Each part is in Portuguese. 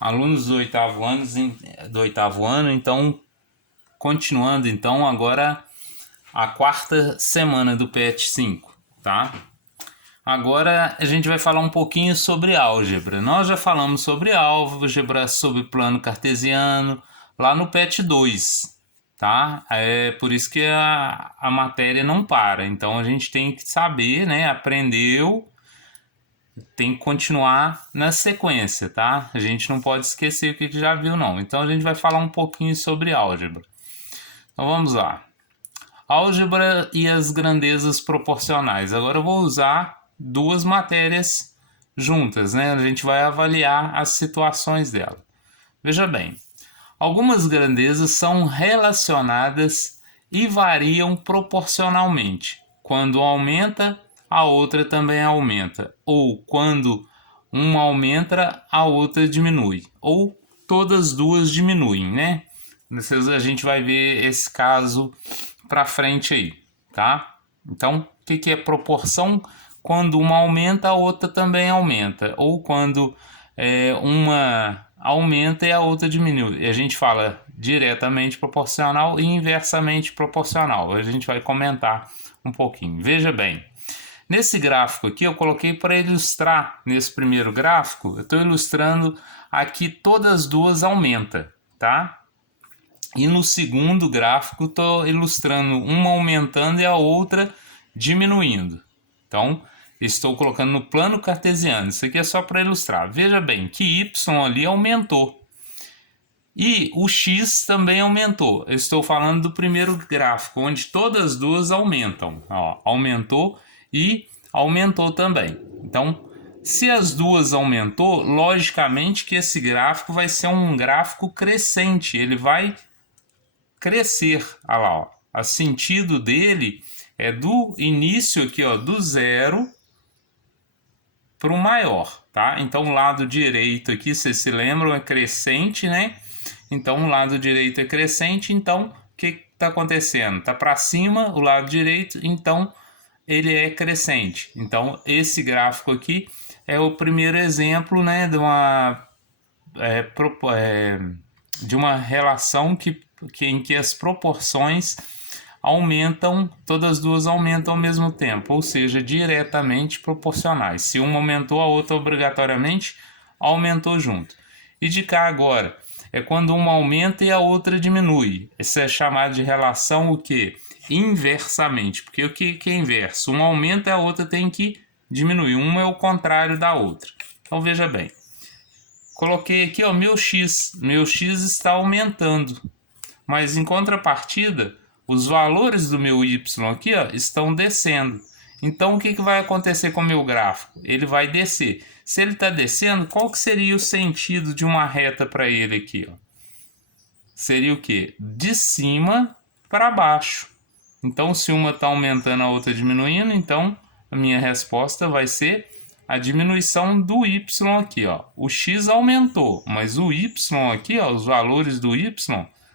Alunos do oitavo ano, então, continuando então agora a quarta semana do PET 5, tá? Agora a gente vai falar um pouquinho sobre álgebra. Nós já falamos sobre álgebra, sobre plano cartesiano, lá no PET 2, tá? É por isso que a matéria não para. Então a gente tem que saber, né? Aprendeu, tem que continuar na sequência, tá? A gente não pode esquecer o que já viu, não. Então a gente vai falar um pouquinho sobre álgebra. Então vamos lá. Álgebra e as grandezas proporcionais. Agora eu vou usar duas matérias juntas, né? A gente vai avaliar as situações dela. Veja bem, algumas grandezas são relacionadas e variam proporcionalmente. Quando aumenta, a outra também aumenta. Ou quando uma aumenta, a outra diminui. Ou todas duas diminuem, né? A gente vai ver esse caso para frente aí, tá? Então, o que é proporção? Quando uma aumenta, a outra também aumenta. Ou quando uma aumenta e a outra diminui. A gente fala diretamente proporcional e inversamente proporcional. A gente vai comentar um pouquinho. Veja bem, nesse gráfico aqui eu coloquei para ilustrar, nesse primeiro gráfico, eu estou ilustrando aqui todas as duas aumentam, tá? E no segundo gráfico estou ilustrando uma aumentando e a outra diminuindo. Então, estou colocando no plano cartesiano. Isso aqui é só para ilustrar. Veja bem que y ali aumentou. E o x também aumentou. Eu estou falando do primeiro gráfico, onde todas as duas aumentam. Ó, aumentou e aumentou também. Então, se as duas aumentou, logicamente que esse gráfico vai ser um gráfico crescente. Ele vai crescer. Olha lá, ó. O sentido dele é do início aqui, ó, do zero para o maior, tá? Então o lado direito aqui, vocês se lembram, é crescente, né? Então o lado direito é crescente, então o que está acontecendo? Está para cima o lado direito, então ele é crescente. Então esse gráfico aqui é o primeiro exemplo, né, de uma relação em que as proporções aumentam, todas as duas aumentam ao mesmo tempo, ou seja, diretamente proporcionais. Se uma aumentou, a outra obrigatoriamente aumentou junto. E de cá agora, é quando uma aumenta e a outra diminui. Isso é chamado de relação o quê? Inversamente, porque o que é inverso? Uma aumenta e a outra tem que diminuir. Uma é o contrário da outra. Então veja bem, coloquei aqui, ó, meu x está aumentando, mas em contrapartida, os valores do meu y aqui, ó, estão descendo. Então, o que vai acontecer com o meu gráfico? Ele vai descer. Se ele está descendo, qual que seria o sentido de uma reta para ele aqui? Ó? Seria o quê? De cima para baixo. Então, se uma está aumentando, a outra diminuindo, então a minha resposta vai ser a diminuição do y aqui, ó. O x aumentou, mas o y aqui, ó, os valores do y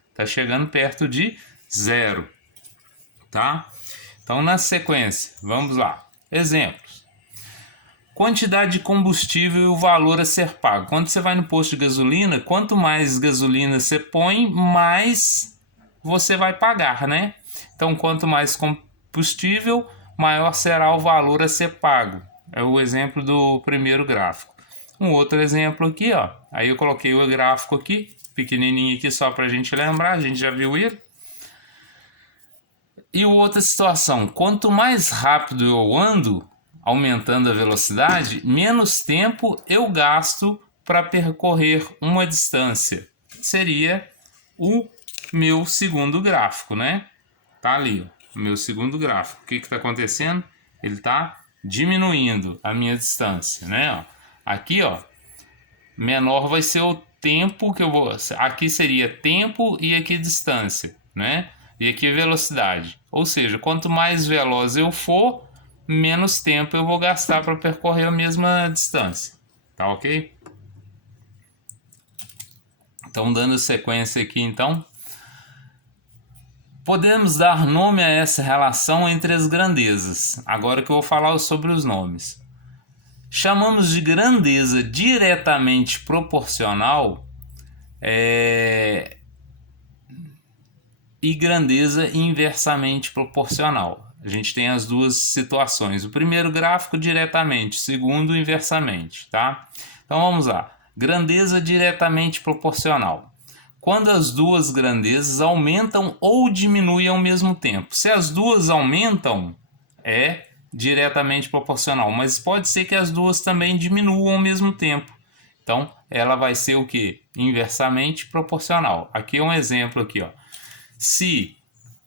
está chegando perto de zero, tá? Então, na sequência, vamos lá. Exemplos. Quantidade de combustível e o valor a ser pago. Quando você vai no posto de gasolina, quanto mais gasolina você põe, mais você vai pagar, né? Então, quanto mais combustível, maior será o valor a ser pago. É o exemplo do primeiro gráfico. Um outro exemplo aqui, ó. Aí eu coloquei o gráfico aqui, pequenininho aqui só para a gente lembrar, a gente já viu ele. E outra situação, quanto mais rápido eu ando, aumentando a velocidade, menos tempo eu gasto para percorrer uma distância. Seria o meu segundo gráfico, né? Tá ali, ó, o meu segundo gráfico. O que está acontecendo? Ele está diminuindo a minha distância, né? Ó, aqui, ó, menor vai ser o tempo que eu vou... Aqui seria tempo e aqui distância, né? E aqui velocidade. Ou seja, quanto mais veloz eu for, menos tempo eu vou gastar para percorrer a mesma distância. Tá ok? Então, dando sequência aqui, então. Podemos dar nome a essa relação entre as grandezas. Agora que eu vou falar sobre os nomes. chamamos de grandeza diretamente proporcional e grandeza inversamente proporcional. A gente tem as duas situações. O primeiro gráfico diretamente, o segundo inversamente, tá? Então vamos lá. Grandeza diretamente proporcional. Quando as duas grandezas aumentam ou diminuem ao mesmo tempo. Se as duas aumentam, é diretamente proporcional, mas pode ser que as duas também diminuam ao mesmo tempo. Então, ela vai ser o quê? Inversamente proporcional. Aqui é um exemplo aqui, ó. Se,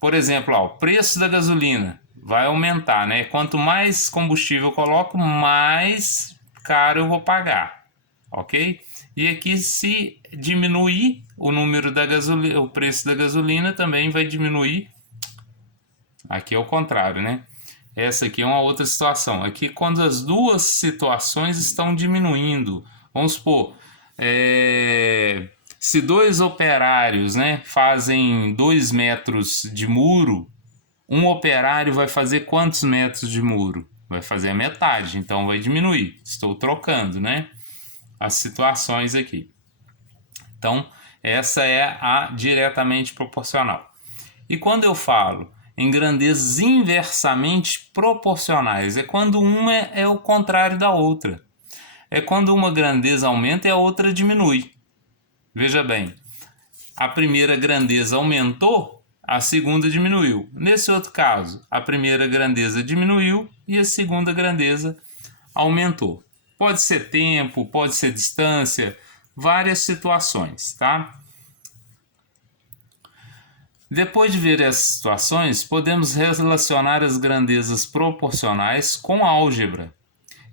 por exemplo, ó, o preço da gasolina vai aumentar, né? Quanto mais combustível eu coloco, mais caro eu vou pagar, ok? E aqui, se diminuir o número da gasolina, o preço da gasolina também vai diminuir. Aqui é o contrário, né? Essa aqui é uma outra situação. Aqui, quando as duas situações estão diminuindo, vamos supor, se dois operários, né, fazem 2 metros de muro, um operário vai fazer quantos metros de muro? Vai fazer a metade, então vai diminuir. Estou trocando, né, as situações aqui. Então, essa é a diretamente proporcional. E quando eu falo em grandezas inversamente proporcionais, é quando uma é o contrário da outra. É quando uma grandeza aumenta e a outra diminui. Veja bem, a primeira grandeza aumentou, a segunda diminuiu. Nesse outro caso, a primeira grandeza diminuiu e a segunda grandeza aumentou. Pode ser tempo, pode ser distância, várias situações, tá? Depois de ver essas situações, podemos relacionar as grandezas proporcionais com álgebra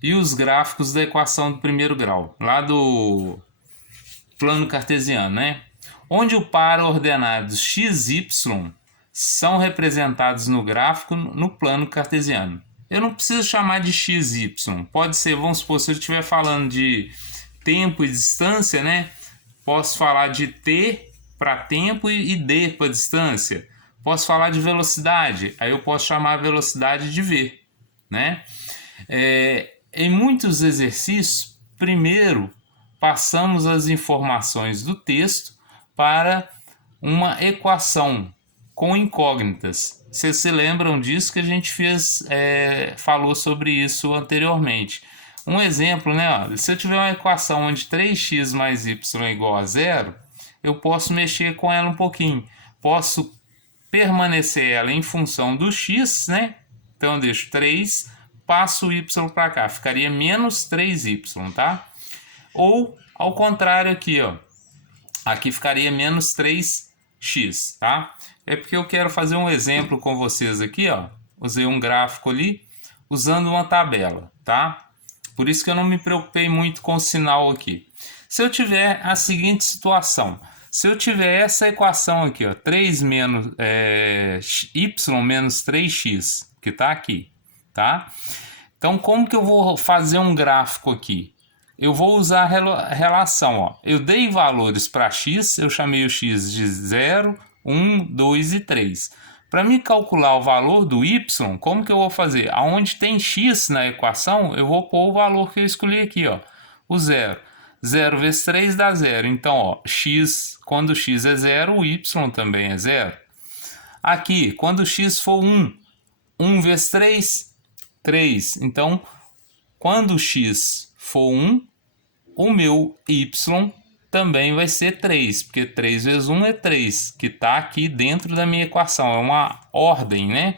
e os gráficos da equação do primeiro grau, lá do plano cartesiano, né? Onde o par ordenados x, y são representados no gráfico no plano cartesiano. Eu não preciso chamar de x, y. Pode ser, vamos supor, se eu estiver falando de tempo e distância, né? Posso falar de t para tempo e d para distância. Posso falar de velocidade, aí eu posso chamar a velocidade de v, né? Em muitos exercícios, primeiro passamos as informações do texto para uma equação com incógnitas. Vocês se lembram disso que a gente falou sobre isso anteriormente. Um exemplo, né? Ó, se eu tiver uma equação onde 3x mais y é igual a zero, eu posso mexer com ela um pouquinho. Posso permanecer ela em função do x, né? Então eu deixo 3, passo o y para cá, ficaria menos 3y, tá? Ou ao contrário aqui, ó. Aqui ficaria menos 3x, tá? É porque eu quero fazer um exemplo com vocês aqui, ó. Usei um gráfico ali, usando uma tabela, tá? Por isso que eu não me preocupei muito com o sinal aqui. Se eu tiver a seguinte situação, se eu tiver essa equação aqui, ó, 3 menos y menos 3x, que está aqui, tá? Então, como que eu vou fazer um gráfico aqui? Eu vou usar a relação, ó. Eu dei valores para x, eu chamei o x de 0, 1, 2 e 3. Para me calcular o valor do y, como que eu vou fazer? Aonde tem x na equação, eu vou pôr o valor que eu escolhi aqui, ó, o 0. 0 vezes 3 dá 0. Então, ó, x, quando x é 0, o y também é 0. Aqui, quando x for 1, 1 vezes 3, 3. Então, quando x for 1, o meu y também vai ser 3, porque 3 vezes 1 é 3, que está aqui dentro da minha equação. É uma ordem, né?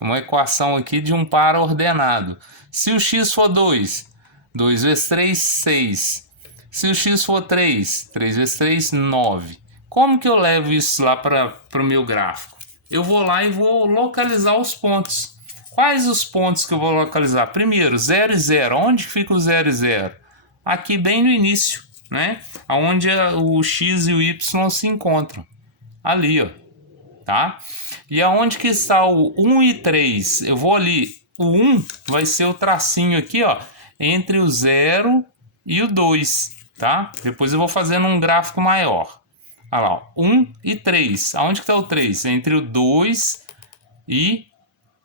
Uma equação aqui de um par ordenado. Se o x for 2, 2 vezes 3, 6. Se o x for 3, 3 vezes 3, 9. Como que eu levo isso lá para o meu gráfico? Eu vou lá e vou localizar os pontos. Quais os pontos que eu vou localizar? Primeiro, 0 e 0. Onde fica o 0 e 0? Aqui bem no início, né? Onde o x e o y se encontram. Ali, ó. Tá? E aonde que está o 1 e 3? Eu vou ali. O 1 vai ser o tracinho aqui, ó, entre o 0 e o 2, tá? Depois eu vou fazendo um gráfico maior. Olha lá, 1 e 3. Aonde que está o 3? Entre o 2 e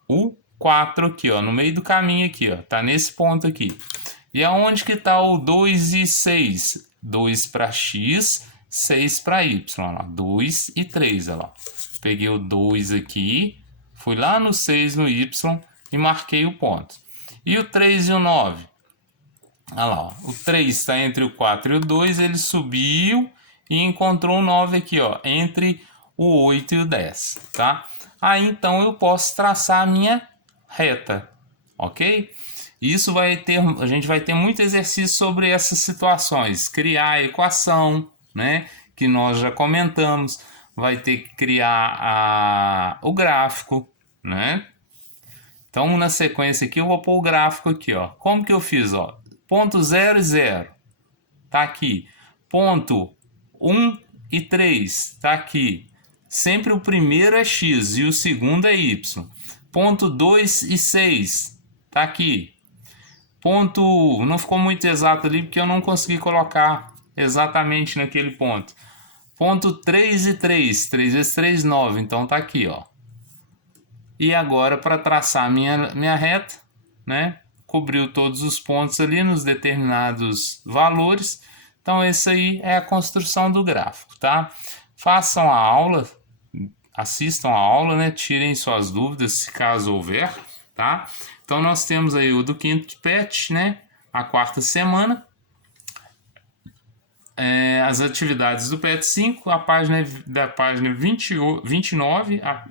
o 4 aqui, ó, no meio do caminho aqui, ó. Tá nesse ponto aqui. E aonde que está o 2 e 6? 2 para x, 6 para y. Olha lá, 2 e 3. Olha lá. Peguei o 2 aqui, fui lá no 6 no y e marquei o ponto. E o 3 e o 9? Olha lá, ó. O 3 está entre o 4 e o 2, ele subiu e encontrou o 9 aqui, ó, entre o 8 e o 10, tá? Aí então eu posso traçar a minha reta, ok? Isso vai ter, a gente vai ter muito exercício sobre essas situações, criar a equação, né, que nós já comentamos, vai ter que criar o gráfico, né? Então na sequência aqui eu vou pôr o gráfico aqui, ó. Como que eu fiz, ó? Ponto 0 e 0, tá aqui. Ponto 1 e 3, tá aqui. Sempre o primeiro é x e o segundo é y. Ponto 2 e 6, tá aqui. Ponto, não ficou muito exato ali porque eu não consegui colocar exatamente naquele ponto. Ponto 3 e 3, 3 vezes 3, 9, então tá aqui, ó. E agora para traçar minha reta, né? Cobriu todos os pontos ali nos determinados valores. Então, esse aí é a construção do gráfico, tá? Façam a aula, assistam a aula, né? Tirem suas dúvidas, se caso houver, tá? Então, nós temos aí o do quinto PET, né? A quarta semana. As atividades do PET 5, a página da página 29 a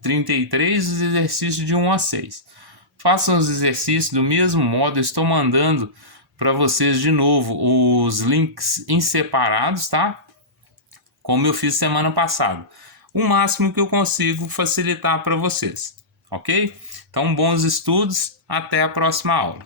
33, os exercícios de 1 a 6. Façam os exercícios do mesmo modo, eu estou mandando para vocês de novo os links em separados, tá? Como eu fiz semana passada. O máximo que eu consigo facilitar para vocês, ok? Então, bons estudos, até a próxima aula.